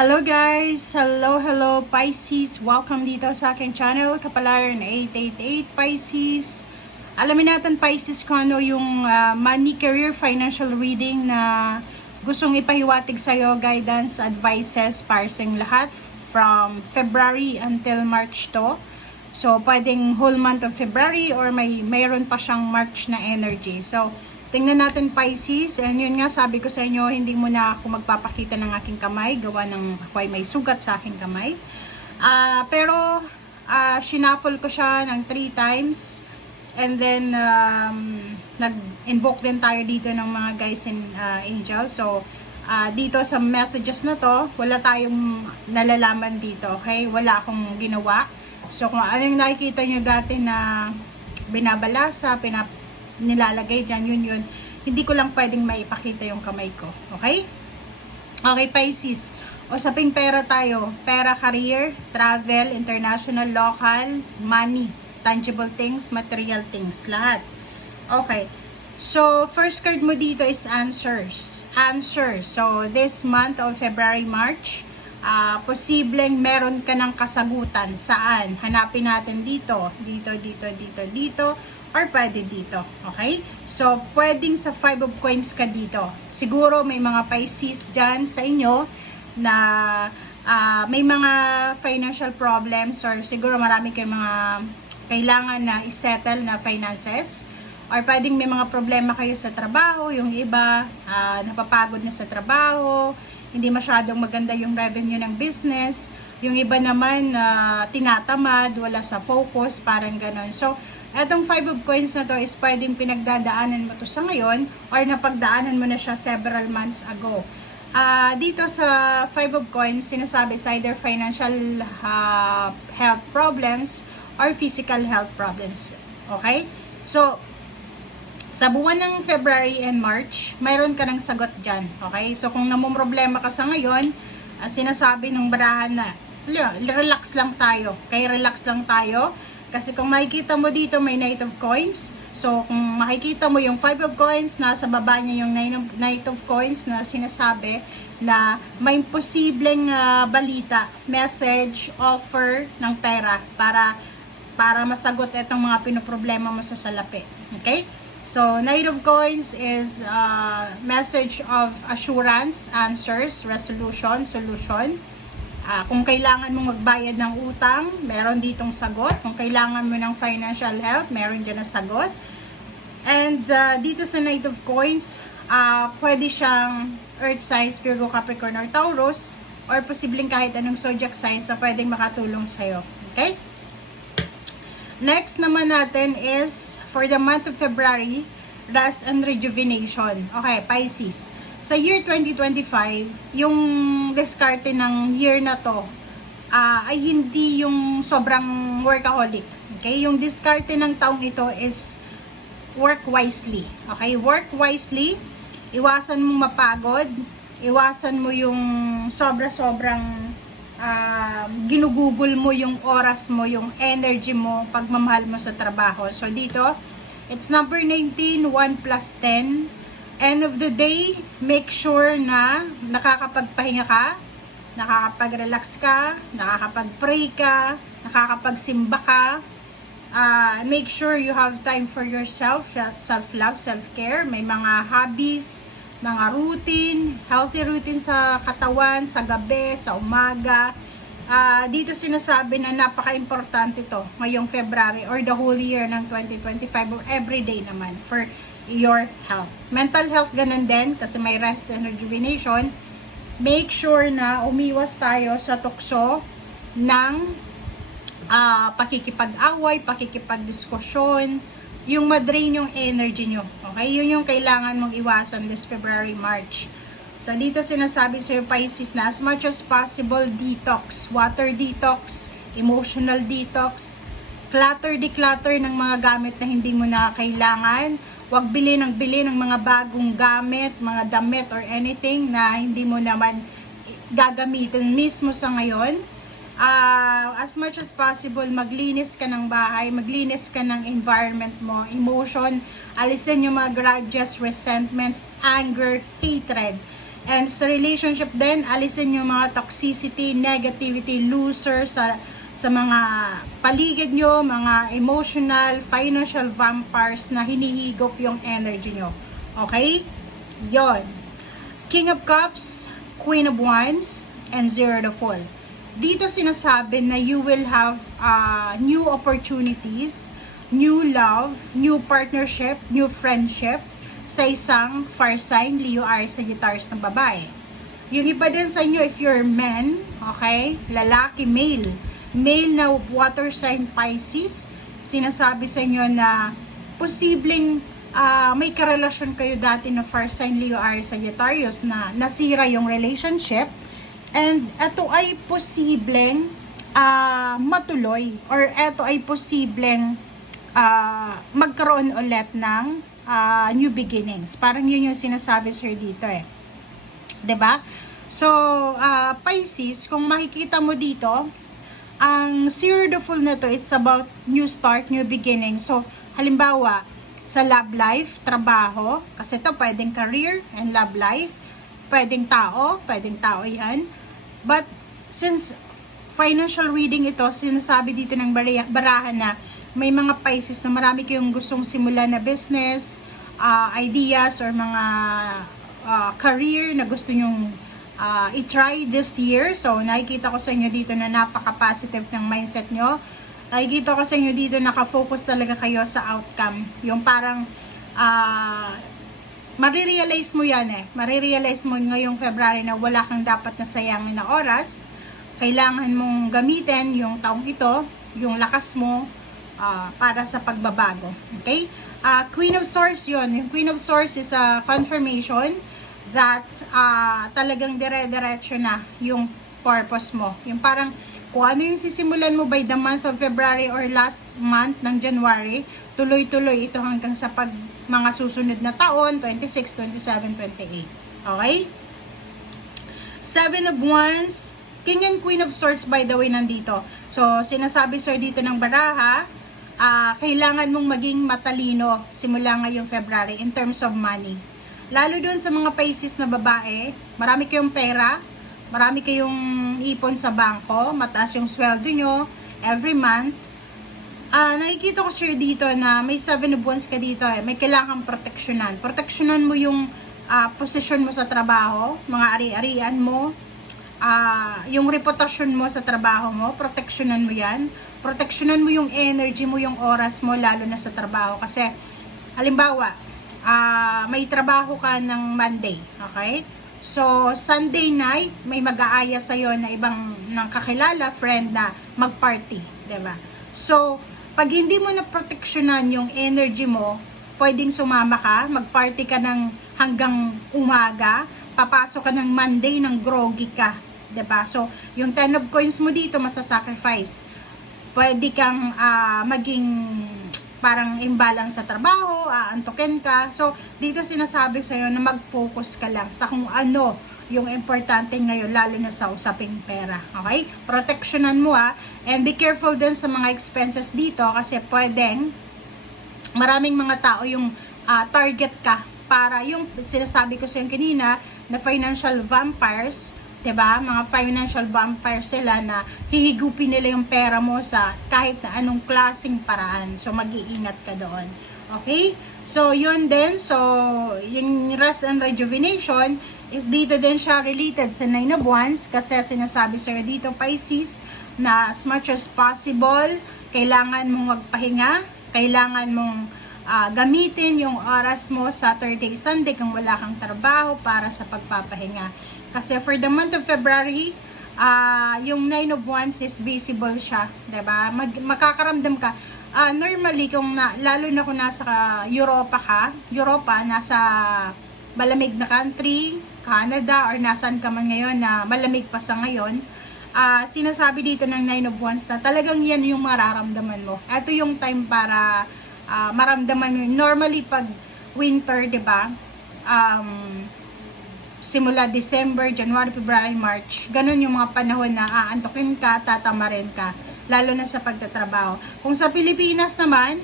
Hello guys! Hello Pisces! Welcome dito sa aking channel, Kapalaran 888 Pisces. Alamin natin Pisces kung ano yung money, career, financial reading na gustong ipahiwatig sa'yo, guidance, advices, parsing lahat from February until March to. So, pwedeng whole month of February or mayroon pa siyang March na energy. So, tingnan natin Pisces, and yun nga sabi ko sa inyo, hindi muna ako magpapakita ng aking kamay, gawa ng ako ay may sugat sa aking kamay. Pero shuffle ko siya ng 3 times, and then nag-invoke din tayo dito ng mga guys and angels. So dito sa messages na to, wala tayong nalalaman dito, okay? Wala akong ginawa. So kung ano yung nakikita nyo dati na binabalasa, nilalagay dyan, yun. Hindi ko lang pwedeng maipakita yung kamay ko. Okay? Okay, Pisces. Usaping pera tayo. Pera, career, travel, international, local, money, tangible things, material things, lahat. Okay. So, first card mo dito is answers. Answers. So, this month of February, March, posibleng meron ka ng kasagutan. Saan? Hanapin natin dito. Dito. Or pwede dito, okay? So, pwedeng sa 5 of coins ka dito. Siguro may mga Pisces dyan sa inyo na may mga financial problems, or siguro marami kayong mga kailangan na isettle na finances, or pwedeng may mga problema kayo sa trabaho, yung iba napapagod na sa trabaho, hindi masyadong maganda yung revenue ng business, yung iba naman tinatamad, wala sa focus, parang ganon. So, etong 5 of coins na to is pwedeng pinagdadaanan mo to sa ngayon or napagdaanan mo na siya several months ago. Dito sa 5 of coins, sinasabi sa either financial health problems or physical health problems. Okay? So, sa buwan ng February and March, mayroon ka ng sagot dyan. Okay? So, kung namumroblema ka sa ngayon, sinasabi ng barahan na, relax lang tayo. Okay? Relax lang tayo. Kasi kung makikita mo dito, may Knight of Coins. So, kung makikita mo yung 5 of Coins, nasa baba niya yung Knight of Coins na sinasabi na may posibleng balita, message, offer ng pera para masagot itong mga pinoproblema mo sa salapi. Okay? So, Knight of Coins is message of assurance, answers, resolution, solution. Kung kailangan mong magbayad ng utang, meron ditong sagot. Kung kailangan mo ng financial help, meron din na sagot. And dito sa Knight of Coins, pwede siyang Earth signs, Virgo, Capricorn, or Taurus, or posibleng kahit anong zodiac signs na pwedeng makatulong sa'yo. Okay? Next naman natin is, for the month of February, rest and rejuvenation. Okay, Pisces. Sa year 2025, yung diskarte ng year na to ay hindi yung sobrang workaholic. Okay? Yung diskarte ng taong ito is work wisely. Okay? Work wisely. Iwasan mo mapagod. Iwasan mo yung sobra-sobrang ginugugol mo yung oras mo, yung energy mo, pagmamahal mo sa trabaho. So dito, it's number 19, 1 plus 10. End of the day, make sure na nakakapagpahinga ka, nakakapag-relax ka, nakakapag-pray ka, nakakapagsimba ka. Make sure you have time for yourself, self-love, self-care. May mga hobbies, mga routine, healthy routine sa katawan, sa gabi, sa umaga. Dito sinasabi na napaka-importante to ngayong February or the whole year ng 2025 or everyday naman for your health. Mental health ganun din kasi may rest and rejuvenation. Make sure na umiwas tayo sa tukso ng pakikipag-away, pakikipag-diskusyon, yung madrain yung energy nyo. Okay? Yun yung kailangan mong iwasan this February, March. So, dito sinasabi sa Pisces na as much as possible, detox. Water detox, emotional detox, declutter ng mga gamit na hindi mo na kailangan. Huwag bili ng mga bagong gamit, mga damit or anything na hindi mo naman gagamitin mismo sa ngayon. As much as possible, maglinis ka ng bahay, maglinis ka ng environment mo, emotion, alisin yung mga grudges, resentments, anger, hatred. And sa relationship din, alisin yung mga toxicity, negativity, loser sa mga paligid nyo, mga emotional, financial vampires na hinihigop yung energy nyo. Okay? Yon. King of Cups, Queen of Wands, and Zero to Fall. Dito sinasabi na you will have new opportunities, new love, new partnership, new friendship sa isang fire sign, Leo, Aries, Sagittarius na babae. Yung iba din sa inyo, if you're men, okay, lalaki, male na water sign Pisces, sinasabi sa inyo na posibleng may karelasyon kayo dati na fire sign, Leo, Aries, Sagittarius na nasira yung relationship, and ito ay posibleng matuloy, or ito ay posibleng magkaroon ulit ng new beginnings. Parang yun yung sinasabi sir dito eh. 'Di ba? So, Pisces, kung makikita mo dito, ang Zero to Fall na to, it's about new start, new beginning. So, halimbawa, sa love life, trabaho, kasi to pwedeng career and love life, pwedeng tao yan. But, since financial reading ito, sinasabi dito ng barahan na may mga Pisces na marami kayong gustong simulan na business, ideas, or mga career na gusto nyong i-try this year. So, nakikita ko sa inyo dito na napaka-positive ng mindset nyo. Nakikita ko sa inyo dito naka-focus talaga kayo sa outcome. Yung parang marirealize mo yan eh. Marirealize mo ngayong February na wala kang dapat na sayangin na oras. Kailangan mong gamitin yung taong ito, yung lakas mo, para sa pagbabago. Okay? Queen of Swords yun. Yung Queen of Swords is a confirmation that talagang dire-diretso na yung purpose mo. Yung parang kung ano yung sisimulan mo by the month of February or last month ng January, tuloy-tuloy ito hanggang sa mga susunod na taon, 26, 27, 28. Okay? Seven of Wands, King and Queen of Swords by the way nandito. So, sinasabi sir dito ng baraha, kailangan mong maging matalino simula ngayong February in terms of money. Lalo dun sa mga Pisces na babae, marami kayong pera, marami kayong ipon sa bangko, mataas yung sweldo nyo every month. Nakikita ko sir dito na may 7 of Wands ka dito eh. May kailangang proteksyonan. Proteksyonan mo yung posisyon mo sa trabaho, mga ari-arian mo, yung reputasyon mo sa trabaho mo, proteksyonan mo yan. Proteksyonan mo yung energy mo, yung oras mo, lalo na sa trabaho. Kasi, halimbawa, may trabaho ka ng Monday, okay? So, Sunday night, may mag-aaya sa'yo na ibang ng kakilala, friend na mag-party, diba? So, pag hindi mo na proteksyonan yung energy mo, pwedeng sumama ka, mag-party ka ng hanggang umaga, papasok ka ng Monday ng groggy ka, diba? So, yung 10 of coins mo dito, masasacrifice. Pwede kang maging parang imbalance sa trabaho, aantukin ka. So, dito sinasabi sa'yo na mag-focus ka lang sa kung ano yung importante ngayon, lalo na sa usaping pera. Okay? Proteksyonan mo and be careful din sa mga expenses dito kasi pwedeng maraming mga tao yung target ka para yung sinasabi ko sa inyo kanina na financial vampires, 'di ba? Mga financial vampires sila na hihigupin nila yung pera mo sa kahit na anong klaseng paraan. So mag-iingat ka doon. Okay? So yun din. So yung rest and rejuvenation is dito din siya related sa 9 of Wands kasi sinasabi sa'yo dito Pisces na as much as possible kailangan mong magpahinga, kailangan mong gamitin yung oras mo Saturday, Sunday kung wala kang trabaho para sa pagpapahinga. Kasi for the month of February, yung 9 of Wands is visible siya, 'di ba? Makakaramdam ka. Normally kung lalo na kung nasa Europa, nasa malamig na country, Canada or nasan ka man ngayon na malamig pa sa ngayon, sinasabi dito ng 9 of Wands na talagang yan yung mararamdaman mo. Ito yung time para maramdaman mo. Normally pag winter, 'di ba? Simula December, January, February, March, ganun yung mga panahon na aantukin ka, tatamarin ka, lalo na sa pagtatrabaho. Kung sa Pilipinas naman,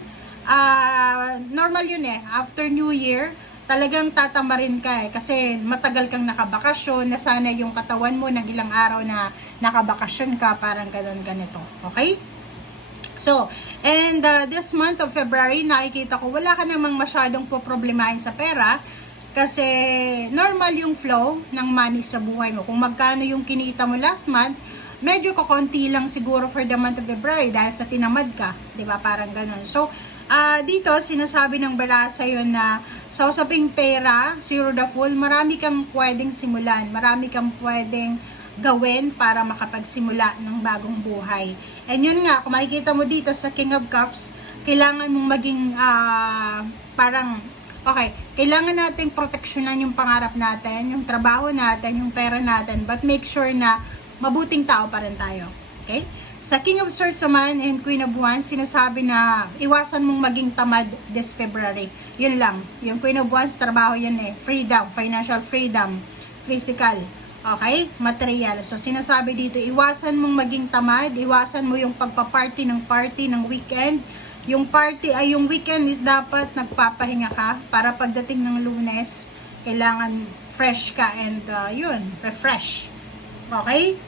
normal yun eh, after New Year, talagang tatamarin ka kasi matagal kang nakabakasyon, nasanay yung katawan mo ng ilang araw na nakabakasyon ka, parang ganito. Okay? So, and this month of February, nakikita ko wala ka namang masyadong poproblemahin sa pera kasi normal yung flow ng money sa buhay mo. Kung magkano yung kinita mo last month, medyo kakonti lang siguro for the month of February dahil sa tinamad ka, 'di ba? Parang ganun. So, dito sinasabi ng bara sa iyo na sa usaping pera, zero the full, marami kang pwedeng simulan, marami kang pwedeng gawin para makapagsimula ng bagong buhay. And yun nga, kung makikita mo dito sa King of Cups, kailangan mong maging kailangan nating proteksyonan yung pangarap natin, yung trabaho natin, yung pera natin, but make sure na mabuting tao pa rin tayo. Okay? Sa King of Swords naman and Queen of Wands, sinasabi na iwasan mong maging tamad this February. Yun lang. Yung Queen of Wands, trabaho yun freedom, financial freedom, physical, okay? Material. So, sinasabi dito, iwasan mong maging tamad, iwasan mo yung pagpa-party ng weekend. Yung weekend is dapat nagpapahinga ka para pagdating ng Lunes, kailangan fresh ka and refresh. Okay?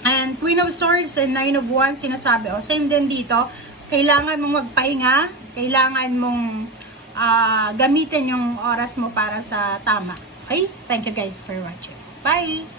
And Queen of Swords and Nine of Wands, sinasabi, same din dito, kailangan mong magpahinga, kailangan mong gamitin yung oras mo para sa tama. Okay? Thank you guys for watching. Bye!